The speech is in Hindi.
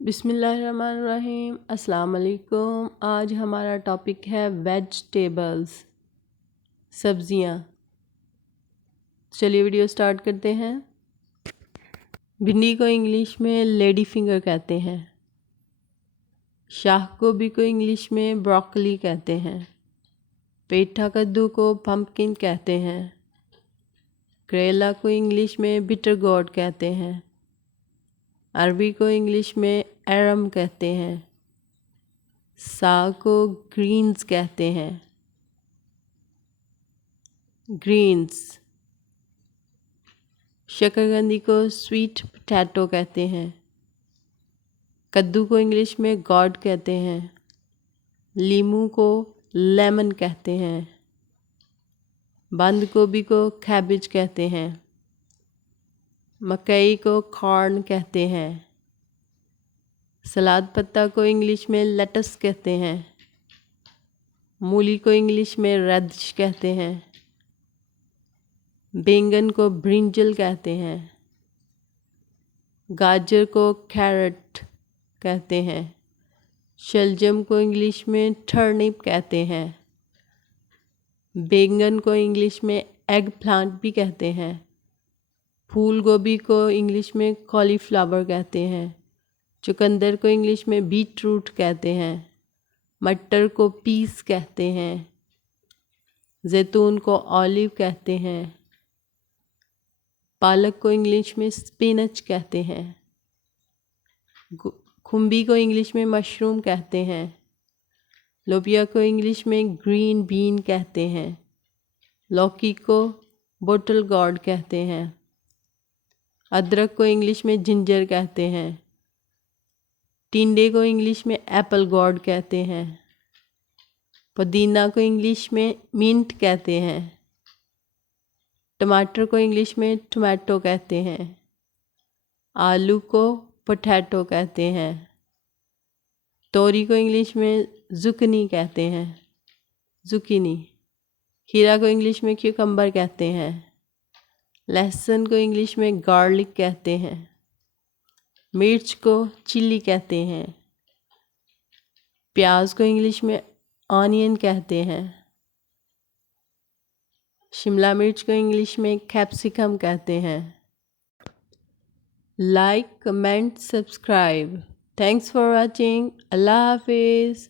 बिस्मिल्लाहिर्रहमानिर्रहीम। अस्सलाम वालेकुम। आज हमारा टॉपिक है वेजिटेबल्स, सब्ज़ियाँ। चलिए वीडियो स्टार्ट करते हैं। भिंडी को इंग्लिश में लेडी फिंगर कहते हैं। शाह गोभी को इंग्लिश में ब्रोकली कहते हैं। पेठा कद्दू को पम्पकिन कहते हैं। करेला को इंग्लिश में बिटर गोर्ड कहते हैं। अरबी को इंग्लिश में एरम कहते हैं। साग को ग्रीन्स कहते हैं। ग्रीन्स। शकरकंदी को स्वीट पोटैटो कहते हैं। कद्दू को इंग्लिश में गॉड कहते हैं। लीमू को लेमन कहते हैं। बंद गोभी को कैबेज कहते हैं। मकई को कॉर्न कहते हैं। सलाद पत्ता को इंग्लिश में लेटस कहते हैं। मूली को इंग्लिश में रेडिश कहते हैं। बैंगन को ब्रिंजल कहते हैं। गाजर को कैरेट कहते हैं। शलजम को इंग्लिश में टर्निप कहते हैं। बैंगन को इंग्लिश में एग प्लांट भी कहते हैं। फूल गोभी को इंग्लिश में कॉलीफ्लावर कहते हैं। चुकंदर को इंग्लिश में बीट रूट कहते हैं। मटर को पीस कहते हैं। जैतून को ऑलिव कहते हैं। पालक को इंग्लिश में स्पिनच कहते हैं। खुम्बी को इंग्लिश में मशरूम कहते हैं। लोबिया को इंग्लिश में ग्रीन बीन कहते हैं। लौकी को बोटल गॉर्ड कहते हैं। अदरक को इंग्लिश में जिंजर कहते हैं। टिंडे को इंग्लिश में एप्पल गॉर्ड कहते हैं। पुदीना को इंग्लिश में मिंट कहते हैं। टमाटर को इंग्लिश में टोमेटो कहते हैं। आलू को पोटैटो कहते हैं। तोरी को इंग्लिश में जुकनी कहते हैं। जुकीनी। खीरा को इंग्लिश में क्यूकम्बर कहते हैं। लहसुन को इंग्लिश में गार्लिक कहते हैं। मिर्च को चिल्ली कहते हैं। प्याज को इंग्लिश में ऑनियन कहते हैं। शिमला मिर्च को इंग्लिश में कैप्सिकम कहते हैं। Like, comment, subscribe. Thanks for watching. अल्लाह हाफिज़।